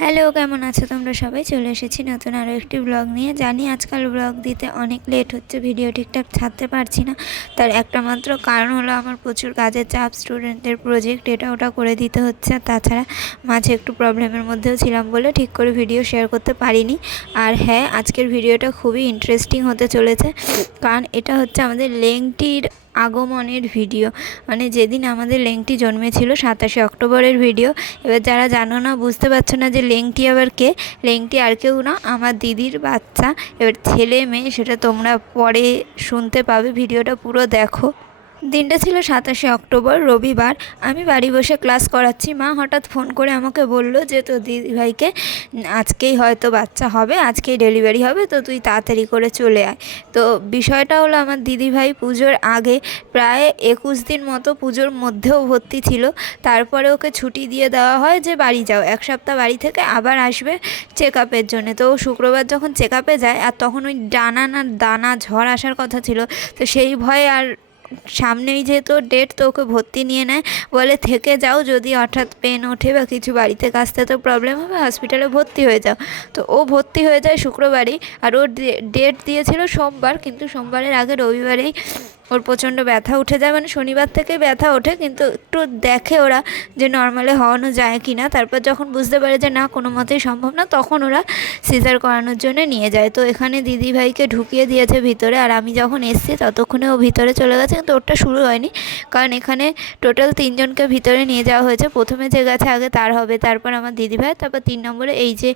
Hello, কেমন আছো তোমরা সবাই? চলে এসেছি নতুন আরও একটি ব্লগ নিয়ে। জানি আজকাল ব্লগ দিতে অনেক লেট হচ্ছে, ভিডিও ঠিকঠাক ছাড়তে পারছি না। তার একটা মাত্র কারণ হলো আমার প্রচুর কাজের চাপ, স্টুডেন্টদের প্রজেক্ট এটা ওটা করে দিতে হচ্ছে। আর তাছাড়া মাঝে একটু প্রবলেমের মধ্যেও ছিলাম বলে ঠিক করে ভিডিও শেয়ার করতে পারিনি। আর হ্যাঁ, আজকের ভিডিওটা খুবই ইন্টারেস্টিং হতে চলেছে, কারণ এটা হচ্ছে আমাদের লেংটির আগমনের ভিডিও। মানে যেদিন আমাদের লেংটি জন্মেছিল 27শে অক্টোবরের ভিডিও। এবার যারা জানো না, বুঝতে পারছো না যে লেংটি আবার কে, লেংটি আর কেউ না, আমার দিদির বাচ্চা। এবার ছেলে মেয়ে সেটা তোমরা পরে শুনতে পাবে, ভিডিওটা পুরো দেখো। দিনটা ছিল 27শে অক্টোবর, রবিবার। আমি বাড়ি বসে ক্লাস করাচ্ছি। মা হঠাৎ ফোন করে আমাকে বলল যে তোর দিদিভাইকে আজকেই হয়তো বাচ্চা হবে, আজকেই ডেলিভারি হবে, তো তুই তাড়াতাড়ি করে চলে আয়। তো বিষয়টা হলো, আমার দিদিভাই পুজোর আগে প্রায় 21 দিন মতো পুজোর মধ্যেও ভর্তি ছিল। তারপরে ওকে ছুটি দিয়ে দেওয়া হয় যে বাড়ি যাও, এক সপ্তাহ বাড়ি থেকে আবার আসবে চেক আপের জন্য। তো শুক্রবার যখন চেক আপে যায়, আর তখন ওই দানা ঝড় আসার কথা ছিল, তো সেই ভয়ে আর সামনেই যেহেতু ডেট, তো ওকে ভর্তি নিয়ে নেয়, বলে থেকে যাও, যদি হঠাৎ পেন ওঠে বা কিছু বাড়িতে কাজতে তো প্রবলেম হবে, হসপিটালে ভর্তি হয়ে যাও। তো ও ভর্তি হয়ে যায় শুক্রবারই, আর ওর ডেট দিয়েছিল সোমবার, কিন্তু সোমবারের আগে রবিবারেই ওর প্রচণ্ড ব্যথা উঠে যায়। মানে শনিবার থেকে ব্যথা ওঠে, কিন্তু একটু দেখে ওরা যে নর্মালে হওয়ানো যায় কি না। তারপর যখন বুঝতে পারে যে না, কোনো মতেই সম্ভব না, তখন ওরা সিজার করানোর জন্য নিয়ে যায়। তো এখানে দিদিভাইকে ঢুকিয়ে দিয়েছে ভিতরে, আর আমি যখন এসছি ততক্ষণে ও ভিতরে চলে গেছে, কিন্তু ওরটা শুরু হয়নি, কারণ এখানে টোটাল 3জনকে ভিতরে নিয়ে যাওয়া হয়েছে। প্রথমে যে গেছে আগে তার হবে, তারপর আমার দিদিভাই, তারপর 3 নম্বরে এই যে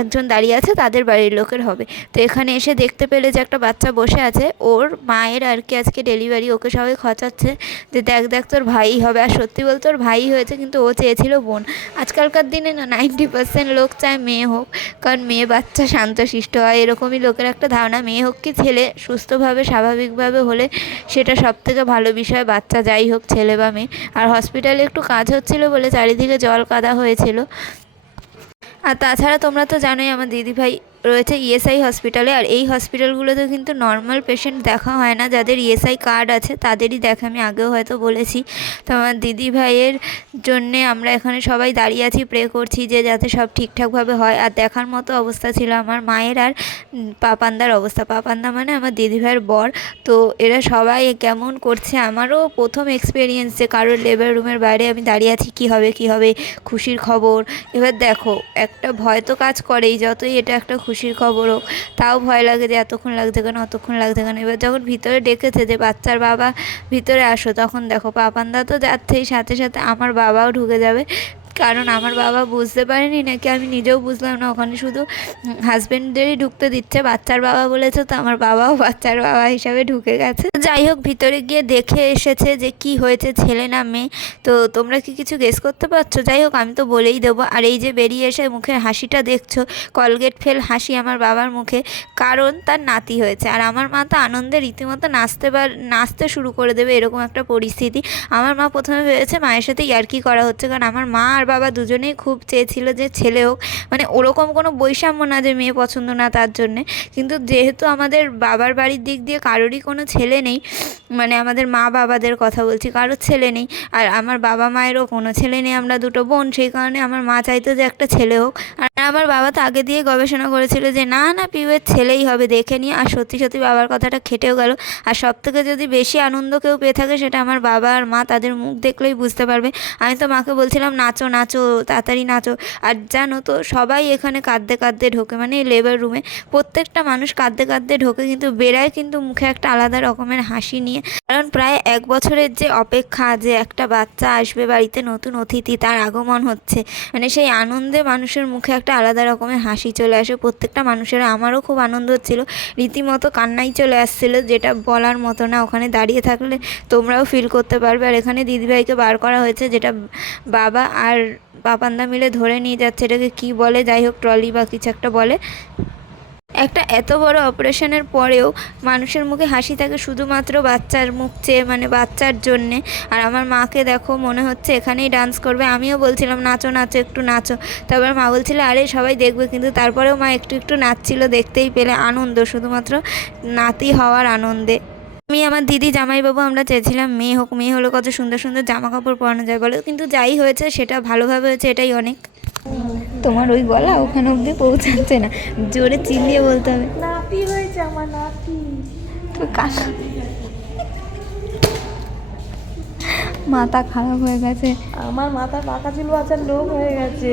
একজন দাঁড়িয়ে আছে তাদের বাড়ির লোকের হবে। তো এখানে এসে দেখতে পেলে যে একটা বাচ্চা বসে আছে, ওর মায়ের আর কি আজকে ডেলিভারি। ওকে সবাই খচাচ্ছে যে দেখ দেখ তোর ভাই হবে, আর সত্যি বলতে ওর ভাই হয়েছে, কিন্তু ও চেয়েছিল বোন। আজকালকার দিনে না 90% লোক চায় মেয়ে হোক, কারণ মেয়ে বাচ্চা শান্তশিষ্ট হয়, এরকমই লোকের একটা ধারণা। মেয়ে হোক কি ছেলে, সুস্থভাবে স্বাভাবিকভাবে হলে সেটা সবথেকে ভালো বিষয়, বাচ্চা যাই হোক ছেলে বা মেয়ে। আর হসপিটালে একটু কাজ হচ্ছিল বলে চারিদিকে জল কাদা হয়েছিল। আর তাছাড়া তোমরা তো জানোই আমার দিদিভাই রয়েছে ইএসআই হসপিটালে, আর এই হসপিটালগুলোতে কিন্তু নর্মাল পেশেন্ট দেখা হয় না, যাদের ইএসআই কার্ড আছে তাদেরই দেখে, আমি আগেও হয়তো বলেছি। তো আমার দিদিভাইয়ের জন্যে আমরা এখানে সবাই দাঁড়িয়ে আছি, প্রে করছি যে যাতে সব ঠিকঠাকভাবে হয়। আর দেখার মতো অবস্থা ছিল আমার মায়ের আর পাপান্দার অবস্থা। পাপান্দা মানে আমার দিদিভাইয়ের বর। তো এরা সবাই কেমন করছে, আমারও প্রথম এক্সপিরিয়েন্স যে কারোর লেবার রুমের বাইরে আমি দাঁড়িয়ে আছি, কী হবে কী হবে, খুশির খবর। এবার দেখো, একটা ভয় তো কাজ করেই, যতই এটা একটা খুশির খবর হোক, তাও ভয় লাগে যে এতক্ষণ লাগছে কেন, অতক্ষণ লাগছে কেন। এবার যখন ভিতরে ডেকেছে যে বাচ্চার বাবা ভিতরে আসো, তখন দেখো পাপান্দা তো যাচ্ছেই, সাথে সাথে আমার বাবাও ঢুকে যাবে। কারণ আমার বাবা বুঝতে পারেনি নাকি আমি নিজেও বুঝলাম না, ওখানে শুধু হাজব্যান্ডদেরই ঢুকতে দিচ্ছে, বাচ্চার বাবা বলেছে, তো আমার বাবাও বাচ্চার বাবা হিসাবে ঢুকে গেছে। যাই হোক, ভিতরে গিয়ে দেখে এসেছে যে কি হয়েছে, ছেলে না মেয়ে। তো তোমরা কি কিছু গেস করতে পারছো? যাই হোক, আমি তো বলেই দেবো। আর এই যে বেরিয়ে এসে মুখের হাসিটা দেখছো, কলগেট ফেল হাসি আমার বাবার মুখে, কারণ তার নাতি হয়েছে। আর আমার মা তো আনন্দে রীতিমতো নাচতে শুরু করে দেবে, এরকম একটা পরিস্থিতি। আমার মা প্রথমে ভেবেছে মায়ের সাথে ইয়ার্কি করা হচ্ছে, কারণ আমার মা আর বাবা দুজনেই খুব চেয়েছিল যে ছেলে হোক। মানে ওরকম কোনো বৈষম্য না যে মেয়ে পছন্দ না তার জন্যে, কিন্তু যেহেতু আমাদের বাবার বাড়ির দিক দিয়ে কারোরই কোনো ছেলে নেই, মানে আমাদের মা বাবাদের কথা বলছি, কারোর ছেলে নেই, আর আমার বাবা মায়েরও কোনো ছেলে নেই, আমরা দুটো বোন, সেই কারণে আমার মা চাইতো যে একটা ছেলে হোক। আর আমার বাবা তো আগে দিয়ে গবেষণা করেছিল যে না না, পিউয়ের ছেলেই হবে, দেখে নিয়ে। আর সত্যি সত্যি বাবার কথাটা খেটেও গেল। আর সবথেকে যদি বেশি আনন্দ কেউ পেয়ে থাকে, সেটা আমার বাবা আর মা, তাদের মুখ দেখলেই বুঝতে পারবে। আমি তো মাকে বলছিলাম নাচো নাচো, তাড়াতাড়ি নাচো। আর জানো তো, সবাই এখানে কাঁদতে কাঁদতে ঢোকে, মানে লেবার রুমে প্রত্যেকটা মানুষ কাঁদতে কাঁদতে ঢোকে, কিন্তু বেড়ায় কিন্তু মুখে একটা আলাদা রকমের হাসি নিয়ে। কারণ প্রায় 1 বছরের যে অপেক্ষা, যে একটা বাচ্চা আসবে বাড়িতে, নতুন অতিথি, তার আগমন হচ্ছে, মানে সেই আনন্দে মানুষের মুখে একটা আলাদা রকমের হাসি চলে আসে প্রত্যেকটা মানুষের। আমারও খুব আনন্দ হচ্ছিল, রীতিমতো কান্নাই চলে আসছিল, যেটা বলার মতো না। ওখানে দাঁড়িয়ে থাকলে তোমরাও ফিল করতে পারবে। আর এখানে দিদিভাইকে বার করা হয়েছে, যেটা বাবা আর পাপান্দা মিলে ধরে নিয়ে যাচ্ছে, এটাকে কি বলে, যাই হোক ট্রলি বা কিছু একটা বলে। একটা এত বড় অপারেশনের পরেও মানুষের মুখে হাসি থাকে শুধুমাত্র বাচ্চার মুখ চেয়ে, মানে বাচ্চার জন্যে। আর আমার মাকে দেখো, মনে হচ্ছে এখানেই ডান্স করবে। আমিও বলছিলাম নাচো নাচো, একটু নাচো। তারপর মা বলছিল আরে সবাই দেখবে, কিন্তু তারপরেও মা একটু একটু নাচছিল, দেখতেই পেলে। আনন্দ, শুধুমাত্র নাতি হওয়ার আনন্দে। আমি আমার দিদি জামাইবাবু আমরা চেয়েছিলাম মেয়ে হোক, মেয়ে হলে কত সুন্দর সুন্দর জামা কাপড় পরানো যায় বলো, কিন্তু যাই হয়েছে সেটা ভালোভাবে হয়েছে, এটাই অনেক। তোমার ওই গলা ওখানে অবধি পৌঁছাচ্ছে না, জোরে চিল্লিয়ে বলতে হবে। নাতি হয়েছে আমার নাতি। তো মাথা খারাপ হয়ে গেছে আমার মাথা পাকা ছিল, আচার লোক হয়ে গেছে।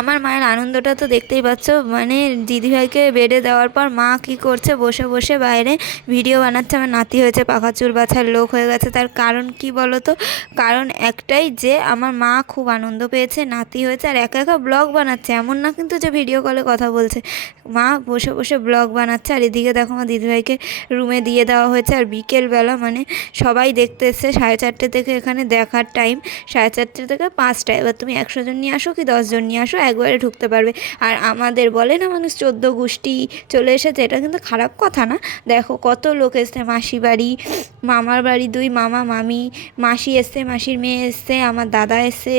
আমার মায়ের আনন্দটা তো দেখতেই পাচ্ছ, মানে দিদিভাইকে বেডে দেওয়ার পর মা কি করছে, বসে বসে বাইরে ভিডিও বানাচ্ছে। আমার নাতি হয়েছে, পাকা চুল বাছার লোক হয়ে গেছে। তার কারণ কি বলো তো? কারণ একটাই, যে আমার মা খুব আনন্দ পেয়েছে, নাতি হয়েছে, আর একা একা ব্লগ বানাচ্ছে। এমন না কিন্তু যে ভিডিও কলে কথা বলছে, মা বসে বসে ব্লগ বানাচ্ছে। আর এদিকে দেখো আমার দিদিভাইকে রুমে দিয়ে দেওয়া হয়েছে। আর বিকেলবেলা মানে সবাই দেখতে এসছে, 4:30 থেকে এখানে দেখার টাইম, 4:30 থেকে 5টা। এবার তুমি 100 জন নিয়ে আসো কি 10 জন নিয়ে আসো, একবারে ঢুকতে পারবে। আর আমাদের বলে না মানুষ 14 গোষ্ঠী চলে এসেছে, এটা কিন্তু খারাপ কথা না। দেখো কত লোক এসছে, মাসি বাড়ি, মামার বাড়ি 2 মামা মামি, মাসি এসছে, মাসির মেয়ে এসছে, আমার দাদা এসছে,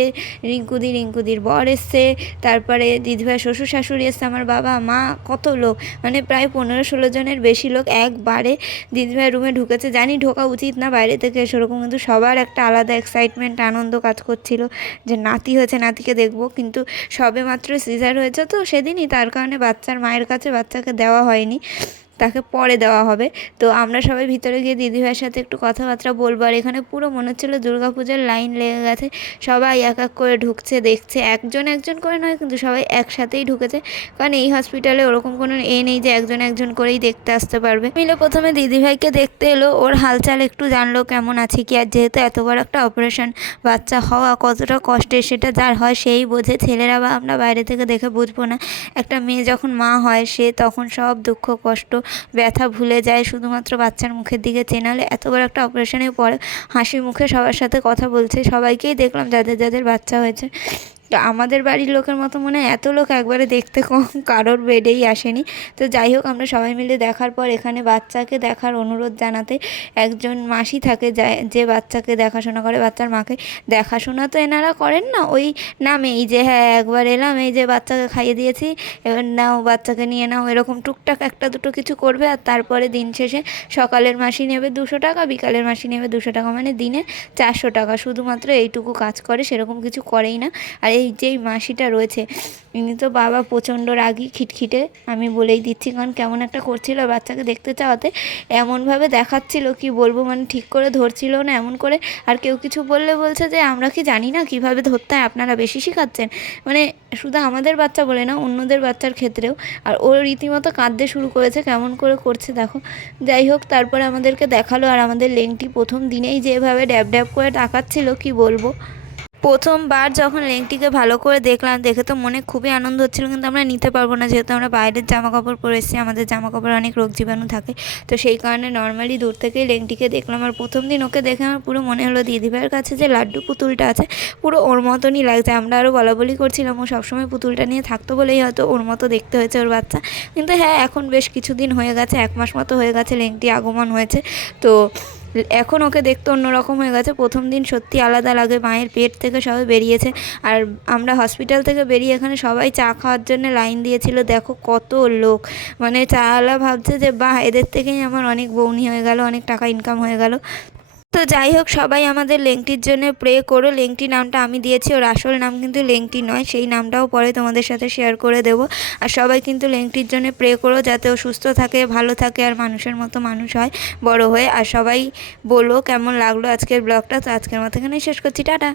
রিঙ্কুদির বর এসছে, তারপরে দিদিভাই শ্বশুর শাশুড়ি এসছে, আমার বাবা মা, কত লোক, মানে প্রায় 15-16 জনের বেশি লোক একবারে দিদিভাই রুমে ঢুকেছে। জানি ঢোকা উচিত না বাইরে থেকে সেরকম, কিন্তু সবার একটা আলাদা এক্সাইটমেন্ট, আনন্দ কাজ করছিল যে নাতি হয়েছে, নাতিকে দেখবো। কিন্তু সবে মাত্র সিজার হয়েছে তো সেদিনই, তার কারণে বাচ্চার মায়ের কাছে বাচ্চাকে দেওয়া হয়নি, তাকে পরে দেওয়া হবে। তো আমরা সবাই ভিতরে গিয়ে দিদিভাইয়ের সাথে একটু কথাবার্তা বলবো। আর এখানে পুরো মনে হচ্ছিলো দুর্গাপূজার লাইন লেগে গেছে, সবাই এক এক করে ঢুকছে, দেখছে, একজন একজন করে নয় কিন্তু সবাই একসাথেই ঢুকেছে। কারণ এই হসপিটালে ওরকম কোনো নেই যে একজন একজন করেই দেখতে আসতে পারবে। মিলে প্রথমে দিদিভাইকে দেখতে এলো, ওর হালচাল একটু জানলো কেমন আছে কি। আর যেহেতু এত বড় একটা অপারেশন, বাচ্চা হওয়া কতটা কষ্টের সেটা যার হয় সেই বোঝে, ছেলেরা বা আমরা বাইরে থেকে দেখে বুঝবো না। একটা মেয়ে যখন মা হয় সে তখন সব দুঃখ কষ্ট ব্যথা ভুলে যায়, শুধুমাত্র বাচ্চার মুখের দিকে চেনালে। এত বড় একটা অপারেশনের পরে হাসি মুখে সবার সাথে কথা বলছে, সবাইকেই দেখলাম যাদের যাদের বাচ্চা হয়েছে। তো আমাদের বাড়ির লোকের মতো মনে হয় এত লোক একবারে দেখতে কম কারোর বেডেই আসেনি। তো যাই হোক, আমরা সবাই মিলে দেখার পর এখানে বাচ্চাকে দেখার অনুরোধ জানাতে একজন মাসি থাকে, যে বাচ্চাকে দেখাশোনা করে, বাচ্চার মাকে দেখাশোনা তো এনারা করেন না, ওই নামেই যে হ্যাঁ একবার এলাম, এই যে বাচ্চাকে খাইয়ে দিয়েছি, এবার নাও বাচ্চাকে নিয়ে নাও, এরকম টুকটাক একটা দুটো কিছু করবে। আর তারপরে দিন শেষে সকালের মাসি নেবে 200 টাকা, বিকালের মাসি নেবে 200 টাকা, মানে দিনে 400 টাকা, শুধুমাত্র এইটুকু কাজ করে, সেরকম কিছু করেই না। আর এই যেই মাসিটা রয়েছে ইনি তো বাবা প্রচণ্ড রাগী খিটখিটে, আমি বলেই দিচ্ছি, কারণ কেমন একটা করছিল বাচ্চাকে দেখতে চাওয়াতে, এমনভাবে দেখাচ্ছিল কি বলবো, মানে ঠিক করে ধরছিল না এমন করে। আর কেউ কিছু বললে বলছে যে আমরা কি জানি না কিভাবে ধরতে হয়, আপনারা বেশি শেখাচ্ছেন। মানে শুধু আমাদের বাচ্চা বলে না, অন্যদের বাচ্চার ক্ষেত্রেও। আর ওর রীতিমতো কাঁদতে শুরু করেছে, কেমন করে করছে দেখো। যাই হোক, তারপরে আমাদেরকে দেখালো। আর আমাদের লেংটি প্রথম দিনেই যেভাবে ড্যাব ড্যাব করে তাকাচ্ছিল কি বলবো। প্রথমবার যখন লেংটিকে ভালো করে দেখলাম, দেখে তো মনে খুবই আনন্দ হচ্ছিলো, কিন্তু আমরা নিতে পারবো না, যেহেতু আমরা বাইরের জামা কাপড় পরে এসেছি, আমাদের জামা কাপড়ে অনেক রোগ জীবাণু থাকে। তো সেই কারণে নর্মালি দূর থেকেই লেংটিকে দেখলাম। আর প্রথম দিন ওকে দেখে আমার পুরো মনে হলো দিদিভাইয়ের কাছে যে লাড্ডু পুতুলটা আছে পুরো ওর মতনই লাগছে। আমরা আরও বলাবলি করছিলাম, ও সবসময় পুতুলটা নিয়ে থাকতো বলেই হয়তো ওর মতো দেখতে হয়েছে ওর বাচ্চা। কিন্তু হ্যাঁ, এখন বেশ কিছুদিন হয়ে গেছে, 1 মাস মতো হয়ে গেছে লেংটি আগমন হয়েছে। তো এখন ওকে দেখতে অন্যরকম হয়ে গেছে। প্রথম দিন সত্যি আলাদা লাগে, মায়ের পেট থেকে সবাই বেরিয়েছে। আর আমরা হসপিটাল থেকে বেরিয়ে এখানে সবাই চা খাওয়ার জন্য লাইন দিয়েছিল, দেখো কত লোক। মানে চাওয়ালা ভাবছে যে বাহ, এদের থেকেই আমার অনেক বৌনি হয়ে গেল, অনেক টাকা ইনকাম হয়ে গেল। তো যাই হোক, সবাই আমাদের লেংটির জন্য প্রে করো। লেংটি নামটা আমি দিয়েছি, ওর আসল নাম কিন্তু লেংটি নয়, সেই নামটাও পরে তোমাদের সাথে শেয়ার করে দেব। আর সবাই কিন্তু লেংটির জন্য প্রে করো যাতে ও সুস্থ থাকে, ভালো থাকে, আর মানুষের মতো মানুষ হয় বড় হয়ে। আর সবাই বলো কেমন লাগলো আজকের ব্লগটা। তো আজকের মতো এখানেই শেষ করছি, টাটা।